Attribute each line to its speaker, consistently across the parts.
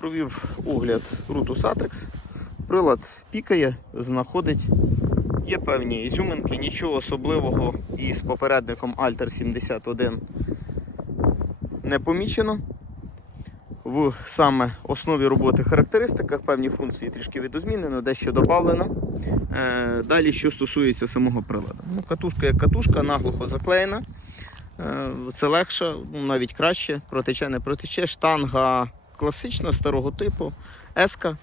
Speaker 1: провів огляд Rutus Atrix. Прилад пікає, знаходить. Є певні ізюминки, нічого особливого із попередником Alter 71 не помічено. В саме основі роботи характеристиках певні функції трішки відозмінено, дещо додавлено. Е, далі, що стосується самого приладу. Ну, катушка як катушка, наглухо заклеєна. Е, Це легше, ну, навіть краще, протече, не протече. Штанга класична, старого типу, еска.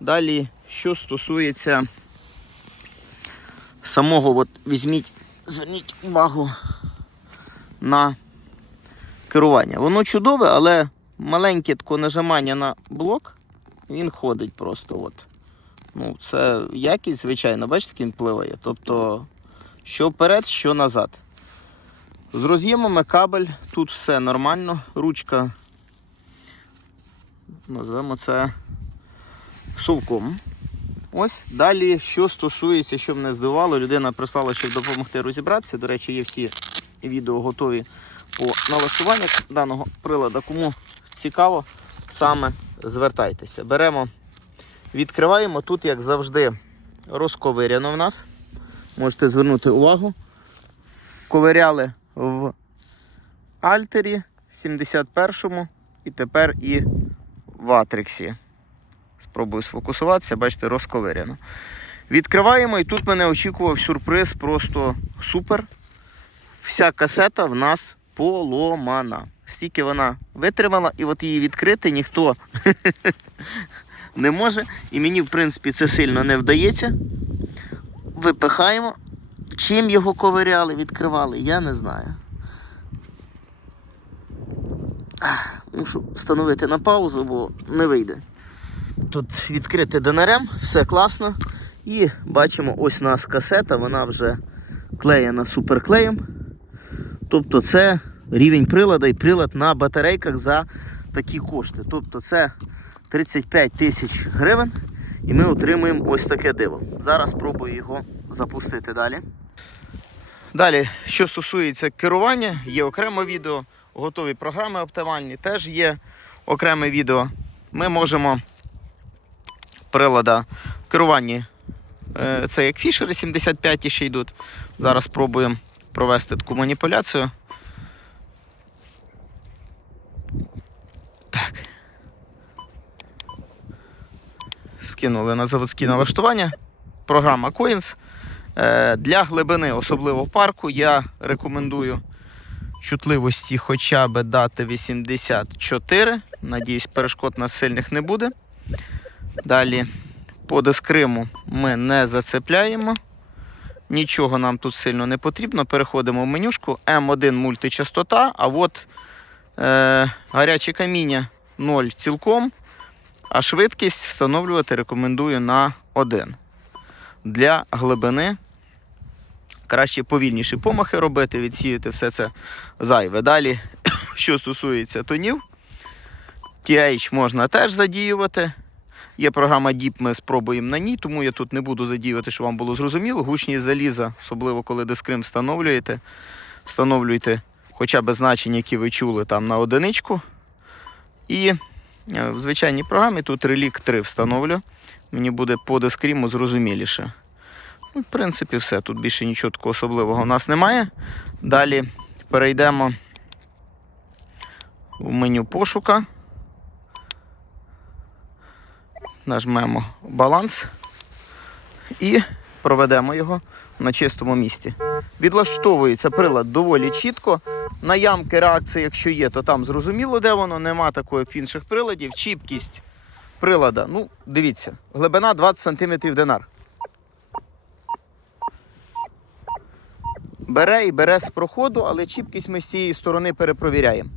Speaker 1: Далі, що стосується самого, от візьміть, зверніть увагу на керування. Воно чудове, але маленьке таке нажимання на блок, він ходить просто. От. Ну, це якість, звичайно, бачите, він пливає. Тобто, що вперед, що назад. З роз'ємами кабель, тут все нормально. Ручка, назвемо це совком. Ось далі, що стосується, що мене здивувало, людина прислала, щоб допомогти розібратися. До речі, є всі відео готові по налаштуванню даного прилада. Кому цікаво, саме звертайтеся. Беремо, відкриваємо. Тут, як завжди, розковиряно в нас. Можете звернути увагу. Ковиряли в Альтері 71-му і тепер і в Атріксі. Спробую сфокусуватися, бачите, розковиряно. Відкриваємо, і тут мене очікував сюрприз просто супер. Вся касета в нас поломана. Стільки вона витримала, і от її відкрити ніхто не може. І мені, в принципі, це сильно не вдається. Випихаємо. Чим його ковиряли, відкривали, я не знаю. Мушу встановити на паузу, бо не вийде. Тут відкрити ДНРМ, все класно. І бачимо, ось у нас касета, вона вже клеєна суперклеєм. Тобто це рівень прилада і прилад на батарейках за такі кошти. Тобто це 35 тисяч гривень. І ми отримуємо ось таке диво. Зараз спробую його запустити далі. Далі, що стосується керування, є окреме відео, готові програми оптимальні, теж є окреме відео. Ми можемо прилада в керуванні. е, Це як фішери 75 ще йдуть. Зараз спробуємо провести таку маніпуляцію. Так. Скинули на заводські налаштування. Програма Coins. Е, Для глибини, особливо парку, я рекомендую чутливості хоча б дати 84. Надіюсь, перешкод нас сильних не буде. Далі по дискриму ми не зацепляємо. Нічого нам тут сильно не потрібно. Переходимо в менюшку М1 мультичастота, а от е, гаряче каміння 0 цілком, а швидкість встановлювати рекомендую на 1. Для глибини краще повільніші помахи робити, відсіяти все це зайве. Далі, що стосується тонів, TH можна теж задіювати. Є програма DIP, ми спробуємо на ній, тому я тут не буду задіювати, щоб вам було зрозуміло. Гучність заліза, особливо коли дискрим встановлюєте, встановлюйте хоча б значення, які ви чули там на одиничку. І е, в звичайній програмі тут Relic 3 встановлю. Мені буде по дискріму зрозуміліше. Ну, в принципі, все. Тут більше нічого такого особливого у нас немає. Далі перейдемо в меню пошука. Нажмемо баланс і проведемо його на чистому місці. Відлаштовується прилад доволі чітко. На ямки реакції, якщо є, то там зрозуміло, де воно. Нема такої, в інших приладів. Чіпкість прилада. Ну, дивіться, глибина 20 см динар. Бере і бере з проходу, але чіпкість ми з цієї сторони перепровіряємо.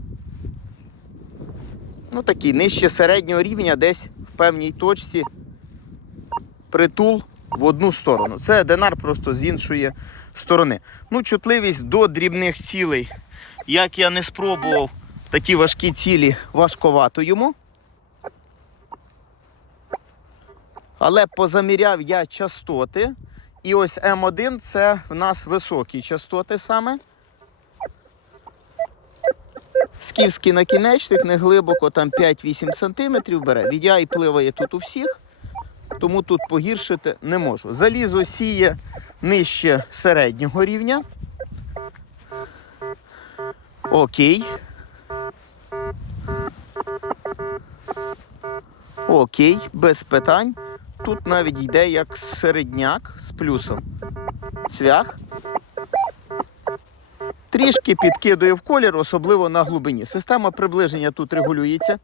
Speaker 1: Ну такий нижче середнього рівня, десь в певній точці притул в одну сторону. Це динар просто з іншої сторони. Ну, чутливість до дрібних цілей. Як я не спробував такі важкі цілі, важковато йому. Але позаміряв я частоти. І ось М1 це в нас високі частоти саме. Скіфський накінечник не глибоко, там 5-8 см бере. VDI пливає тут у всіх, тому тут погіршити не можу. Залізо сіє нижче середнього рівня. Окей. Окей, без питань. Тут навіть йде як середняк з плюсом. Цвях. Трішки підкидує в колір, особливо на глибині. Система приближення тут регулюється.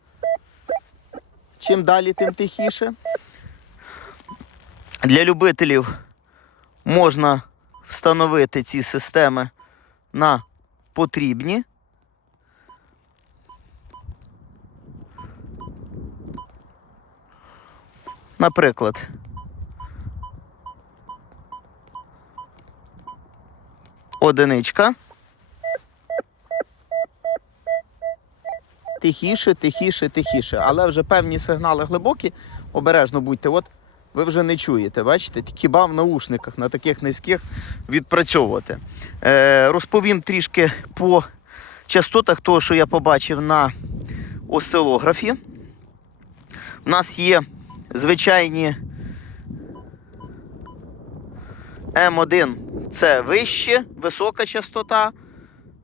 Speaker 1: Чим далі, тим тихіше. Для любителів можна встановити ці системи на потрібні. Наприклад, одиничка. Тихіше, тихіше, тихіше. Але вже певні сигнали глибокі, обережно будьте. От ви вже не чуєте, бачите? Хіба в наушниках на таких низьких відпрацьовувати. Е, розповім трішки по частотах того, що я побачив на осцилографі. У нас є звичайні М1 це вище, висока частота.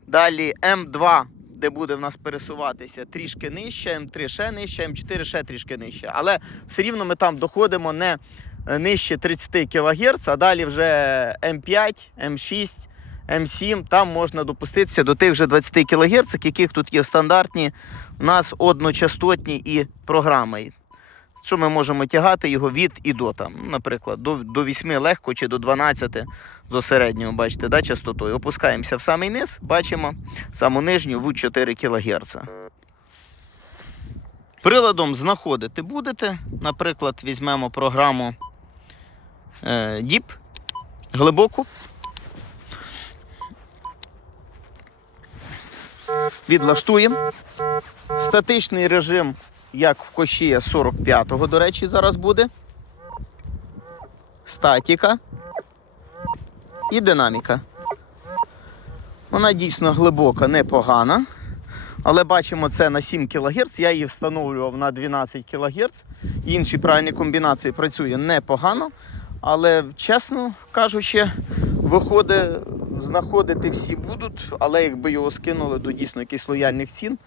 Speaker 1: Далі М2, де буде в нас пересуватися, трішки нижче, М3 ще нижче, М4 ще трішки нижче. Але все рівно ми там доходимо не е, нижче 30 кГц, а далі вже М5, М6, М7, там можна допуститися до тих же 20 кГц, яких тут є стандартні у нас одночастотні і програми. Що ми можемо тягати його від і до там, ну, наприклад, до, до 8 легко чи до 12 до середнього, бачите, да, частотою. Опускаємося в самий низ, бачимо саму нижню в 4 кГц. Приладом знаходити будете. Наприклад, візьмемо програму е, DIP глибоку. Відлаштуємо. Статичний режим, як в коші 45-го, до речі, зараз буде. Статіка і динаміка. Вона дійсно глибока, непогана. Але бачимо, це на 7 кГц. Я її встановлював на 12 кГц. Інші правильні комбінації працює непогано. Але, чесно кажучи, виходить, знаходити всі будуть, але якби його скинули до дійсно якихось лояльних цін,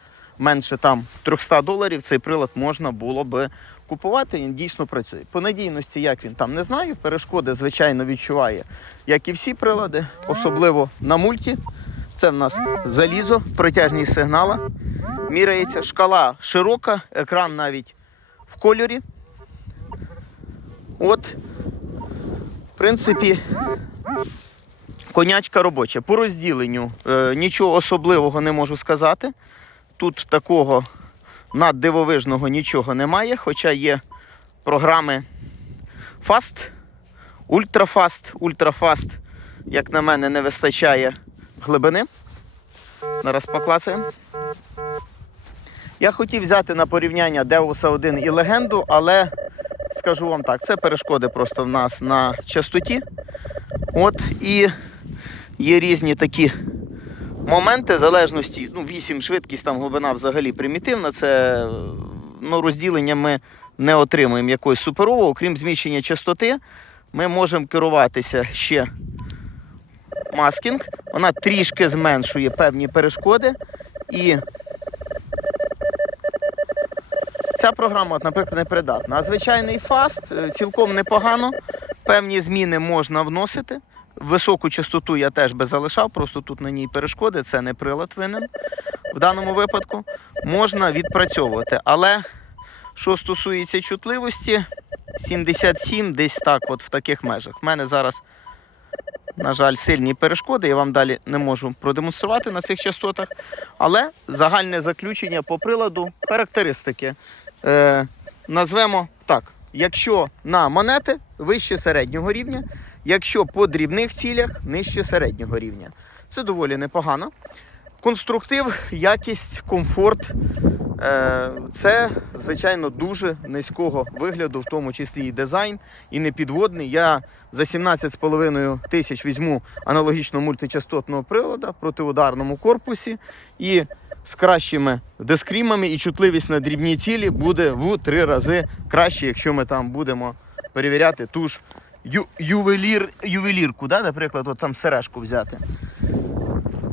Speaker 1: менше там 300 доларів, цей прилад можна було би купувати. Він дійсно працює. По надійності, як він там не знаю. Перешкоди, звичайно, відчуває, як і всі прилади, особливо на мульті. Це в нас залізо, протяжність сигнала. Міряється шкала широка, екран навіть в кольорі. От, в принципі, конячка робоча. По розділенню е, нічого особливого не можу сказати. Тут такого наддивовижного нічого немає, хоча є програми Fast, Ultrafast. Ultrafast, як на мене, не вистачає глибини. Зараз поклацаємо. Я хотів взяти на порівняння Deus 1 і легенду, але скажу вам так, це перешкоди просто в нас на частоті. От і є різні такі моменти залежності. Ну, 8 швидкість, там глибина взагалі примітивна. Це ну, розділення ми не отримуємо якогось суперового, окрім зміщення частоти, ми можемо керуватися ще маскінг. Вона трішки зменшує певні перешкоди. І ця програма, от, наприклад, не придатна. А звичайний фаст е, цілком непогано. Певні зміни можна вносити. Високу частоту я теж би залишав, просто тут на ній перешкоди, це не прилад винен. В даному випадку можна відпрацьовувати. Але що стосується чутливості, 77 десь так, от в таких межах. У мене зараз, на жаль, сильні перешкоди. Я вам далі не можу продемонструвати на цих частотах. Але загальне заключення по приладу, характеристики. Е, назвемо так: якщо на монети вище середнього рівня, якщо по дрібних цілях нижче середнього рівня. Це доволі непогано. Конструктив, якість, комфорт. Е, Це, звичайно, дуже низького вигляду, в тому числі і дизайн, і не підводний. Я за 17,5 тисяч візьму аналогічно мультичастотного прилада протиударному корпусі. І з кращими дескрімами і чутливість на дрібні цілі буде в три рази краще, якщо ми там будемо перевіряти ту ж ю- ювелір, ювелірку, да? наприклад, от там сережку взяти.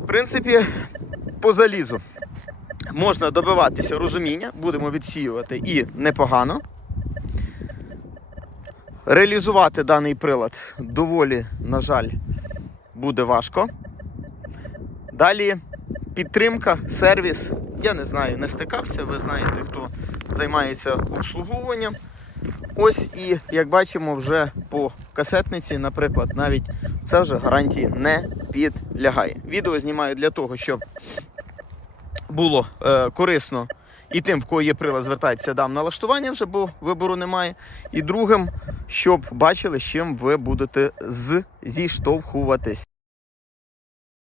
Speaker 1: В принципі, по залізу можна добиватися розуміння, будемо відсіювати і непогано. Реалізувати даний прилад доволі, на жаль, буде важко. Далі підтримка, сервіс. Я не знаю, не стикався. Ви знаєте, хто займається обслуговуванням. Ось і як бачимо, вже по касетниці, наприклад, навіть це вже гарантії не підлягає. Відео знімаю для того, щоб було е, корисно і тим, в кого є прилад, звертайтеся дам налаштування вже, бо вибору немає. І другим, щоб бачили, з чим ви будете з- зіштовхуватись.